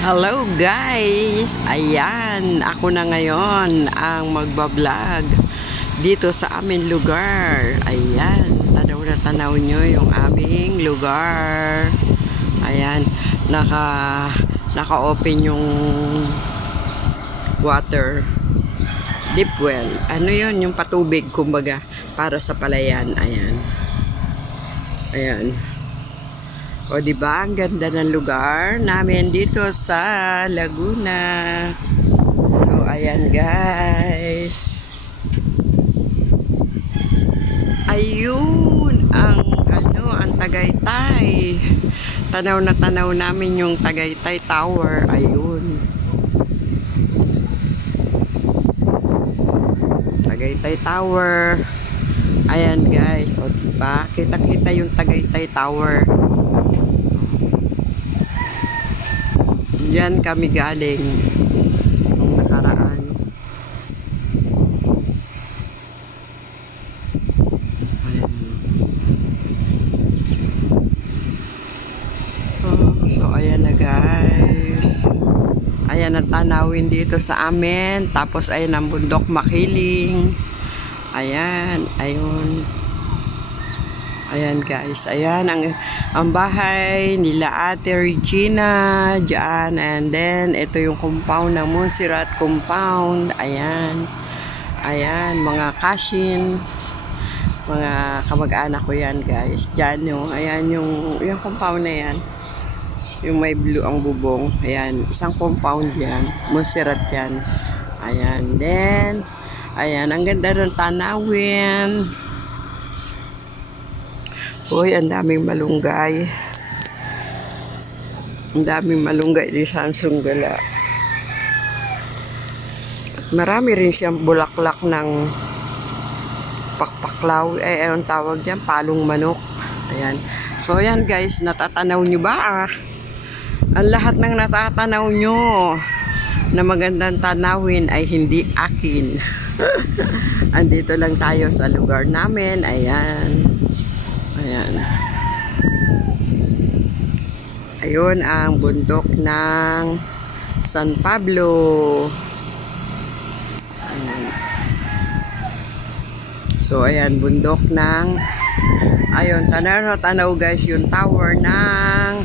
Hello guys! Ayan, ako na ngayon ang magbablog dito sa aming lugar. Ayan, tanaw na tanaw nyo yung aming lugar. Ayan, naka-open yung water deep well. Ano yun? Yung patubig kumbaga para sa palayan. Ayan. Ayan. O diba, ang ganda ng lugar namin dito sa Laguna. So ayan guys. Ayun ang Tagaytay. Tanaw na tanaw namin yung Tagaytay Tower. Ayun. Tagaytay Tower. Ayan guys. O diba, kita-kita yung Tagaytay Tower. Diyan kami galing nung nakaraan. Ayan. So ayan na guys. Ayan ang tanawin dito sa amin. Tapos ayan ang bundok Makiling. Ayan, ayun. Ayan guys, ayan ang bahay nila Ate Regina dyan, and then ito yung compound ng Montserrat compound. Ayan, ayan mga kasin, mga kamag-anak ko yan guys. Dyan yung, ayan yung compound na yan, yung may blue ang bubong. Ayan, isang compound yan, Montserrat yan. Ayan, then ayan, ang ganda ng tanawin. Uy, ang daming malunggay. Ang daming malunggay di Sansunggala. At marami rin siyang bulaklak ng pakpaklaw. Anong tawag dyan? Palong manok. Ayan. So, ayan guys, natatanaw nyo ba? Ang lahat ng natatanaw nyo na magandang tanawin ay hindi akin. Andito lang tayo sa lugar namin. Ayan. Ayan. Ayun ang bundok ng San Pablo. Ayan. So ayan, bundok ng ayun, tanaw guys yung tower ng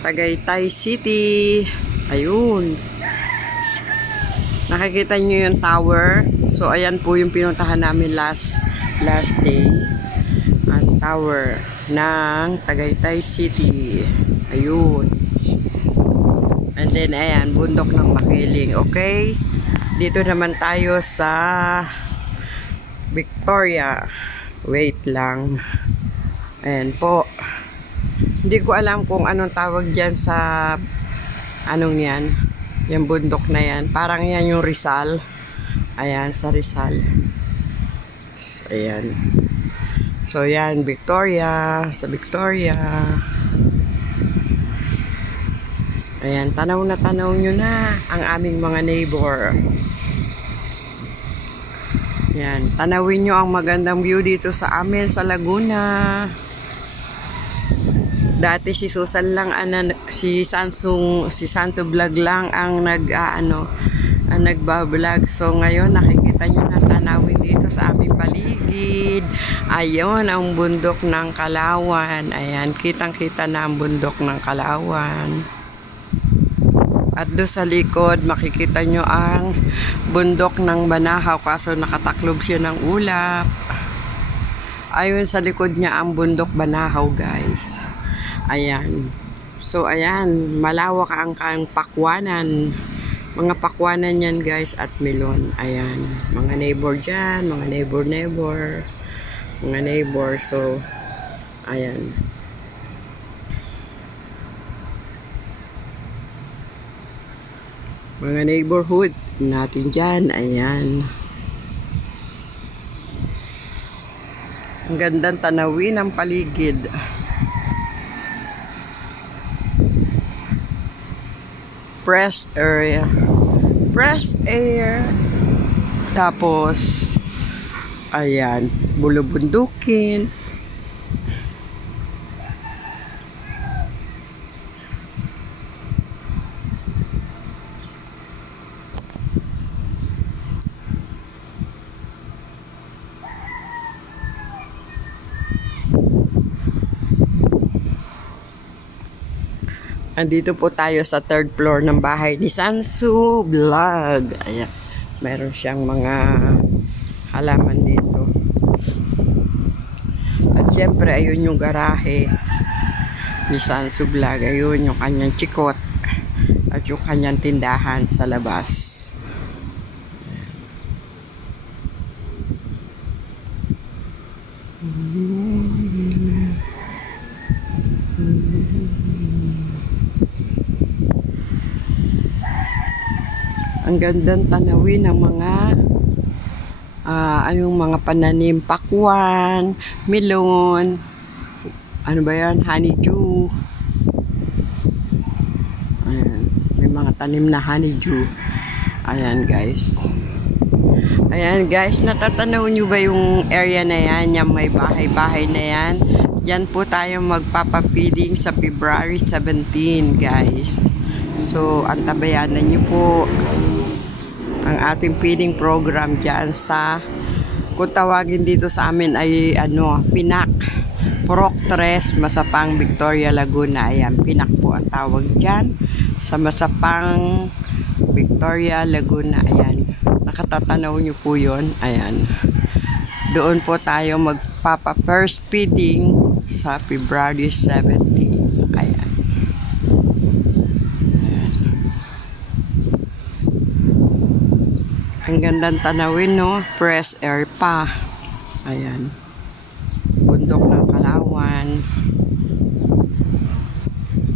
Tagaytay City. Ayun. Nakikita nyo yung tower. So ayan po yung pinuntahan namin last day. Ang tower ng Tagaytay City. Ayun. And then ayan, bundok ng Makiling. Okay, dito naman tayo sa Victoria. Wait lang. Ayan po, hindi ko alam kung anong tawag dyan sa anong yan, yung bundok na yan. Parang yan yung Rizal. Ayan, sa Rizal. Ayan. So yan, Victoria, sa Victoria. Ayan, tanaw na tanaw nyo na ang aming mga neighbor. Ayan, tanawin nyo ang magandang view dito sa amin sa Laguna. Dati si Susan lang, si Santo Vlog lang ang nagbablog. So ngayon nakikita nyo na tanawin dito sa aming paligid. Ayun ang bundok ng Kalawan. Ayan, kitang-kita na ang bundok ng Kalawan. At doon sa likod, makikita nyo ang bundok ng Banahaw, kaso nakataklob siya ng ulap. Ayun sa likod niya ang bundok Banahaw guys. Ayan. So ayan, malawak ang pakwanan. Mga pakwanan yan guys at melon. Ayan, mga neighbor dyan, mga neighbor. Mga neighbor. So ayan. Mga neighborhood natin dyan. Ayan. Ang gandang tanawin ng paligid. Fresh area. Fresh air. Tapos ayan, bulubundukin. Andito po tayo sa third floor ng bahay ni Sansu Vlog. Ayan. Meron siyang mga halaman dito. At syempre, ayun yung garahe ni Sansu Vlog. Ayun yung kanyang chikot. At yung kanyang tindahan sa labas. Ang gandang tanawin ng mga anong mga pananim, pakwan, melon, ano ba yan, honeydew. Ayan, may mga tanim na honeydew. Ayan guys. Ayan guys, natatanaw nyo ba yung area na yan, yung may bahay-bahay na yan? Diyan po tayo magpapapiding sa February 17 guys. So, antabayanan nyo po ang ating feeding program dyan sa, kung tawagin dito sa amin ay Pinak, Purok 3, Masapang, Victoria, Laguna. Ayan, Pinak po ang tawag dyan sa Masapang, Victoria, Laguna. Ayan, nakatatanaw nyo po yun. Ayan, doon po tayo magpapa first feeding sa February 17. Ayan. Ang gandang tanawin, no? Fresh air pa. Ayan. Bundok ng Kalawan.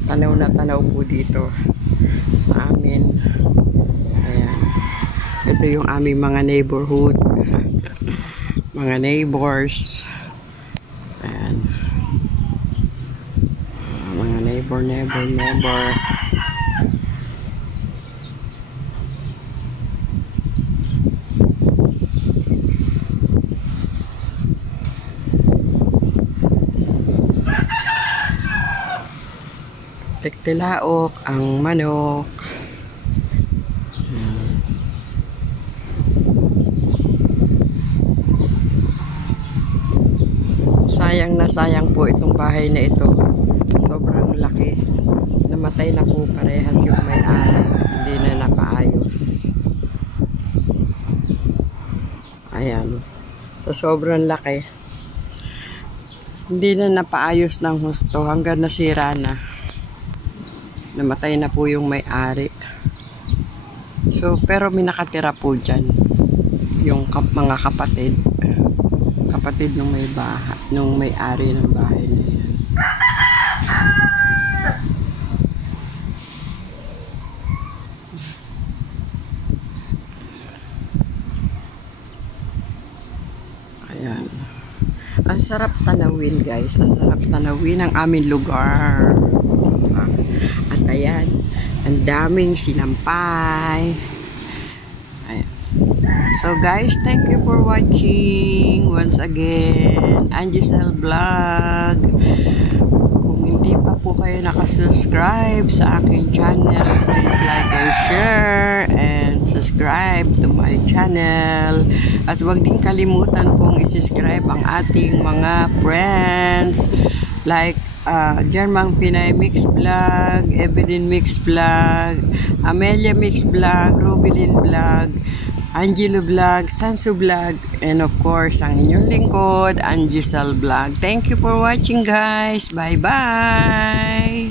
Tanaw na tanaw po dito sa amin. Ayan. Ito yung aming mga neighborhood. Mga neighbors. Ayan. Mga neighbor. Tiktilaok, ang manok. Sayang na sayang po itong bahay na ito. Sobrang laki. Namatay na po parehas yung may-ari. Hindi na napaayos. Ayan. So, sobrang laki. Hindi na napaayos ng husto hanggang nasira na. Namatay na po yung may-ari. So, pero may nakatira po dyan. Yung mga kapatid. Kapatid nung may bahay, nung may-ari ng bahay na yan. Ayan. Ang sarap tanawin guys. Ang sarap tanawin ang aming lugar. At ayan, ang daming sinampay. Ayan. So guys, thank you for watching once again. Angisel Vlog. Kung hindi pa po kayo nakasubscribe sa aking channel, please like and share and subscribe to my channel. At huwag din kalimutan pong isubscribe ang ating mga friends like German Pinay Mix Vlog, Evelyn Mix Vlog, Amelia Mix Vlog, Rubilin Vlog, Angelo Vlog, Sansu Vlog, and of course, ang inyong lingkod, Angisel Vlog. Thank you for watching guys. Bye-bye!